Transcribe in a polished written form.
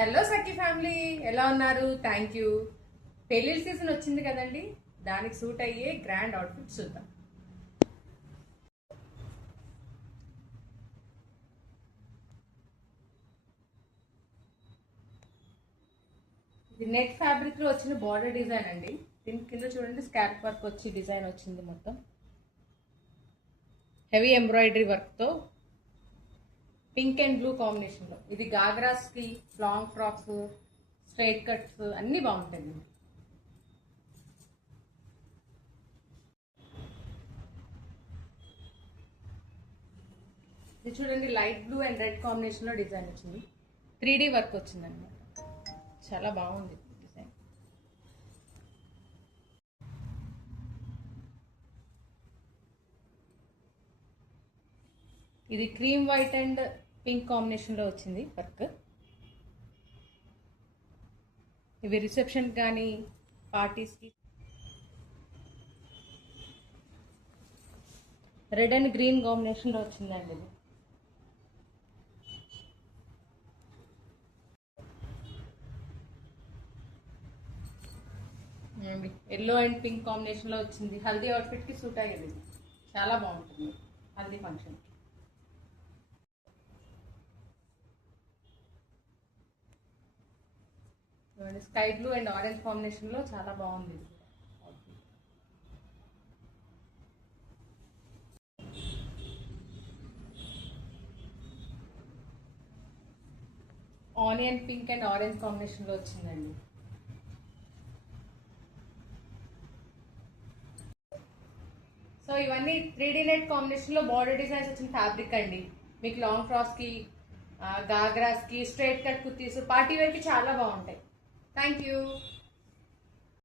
హలో సఖీ ఫ్యామిలీ, ఎలా ఉన్నారు? Thank you. పెళ్లిళ్ళ సీజన్ వచ్చింది కదండి, దానికి సూట్ అయ్యే గ్రాండ్ అవుట్ఫిట్ చూద్దాం. ఇది నెట్ ఫ్యాబ్రిక్ లో వచ్చిన బార్డర్ డిజైన్ అండి. దీని కింద చూడండి, స్కాల్ప్ వర్క్ వచ్చి డిజైన్ వచ్చింది. మొత్తం హెవీ ఎంబ్రాయిడరీ వర్క్ తో పింక్ అండ్ బ్లూ కాంబినేషన్ లో. ఇది గాగ్రాస్ కి, లాంగ్ ఫ్రాక్స్, స్ట్రైట్ కట్స్ అన్ని బాగుంటాయి. ఇది చూడండి, light blue and red combination లో డిజైన్ వచ్చింది. 3D వర్క్ వచ్చింది అనమాట. చాలా బాగుంది డిజైన్. ఇది cream white and pink combination లో వచ్చింది వర్క్. ఇవి రిసెప్షన్ కానీ పార్టీస్ కి. రెడ్ అండ్ గ్రీన్ కాంబినేషన్ లో వచ్చిందండి ఇది. ఎల్లో అండ్ పింక్ కాంబినేషన్ లో వచ్చింది. హల్దీ అవుట్ఫిట్ కి సూట్ అయ్యేది. చాలా బాగుంటుంది haldi function. Sky blue and orange combination లో చాలా బాగుంది. Onion pink and orange combination లో వచ్చిందండి. సో ఇవన్నీ 3D నెట్ కాంబినేషన్ లో బార్డర్ డిజైన్స్ వచ్చిన ఫ్యాబ్రిక్ అండి. మీకు లాంగ్ ఫ్రాక్స్ కి, గాగ్రాస్ కి, straight cut kurtis, party wear కి చాలా బాగుంటాయి. Thank you.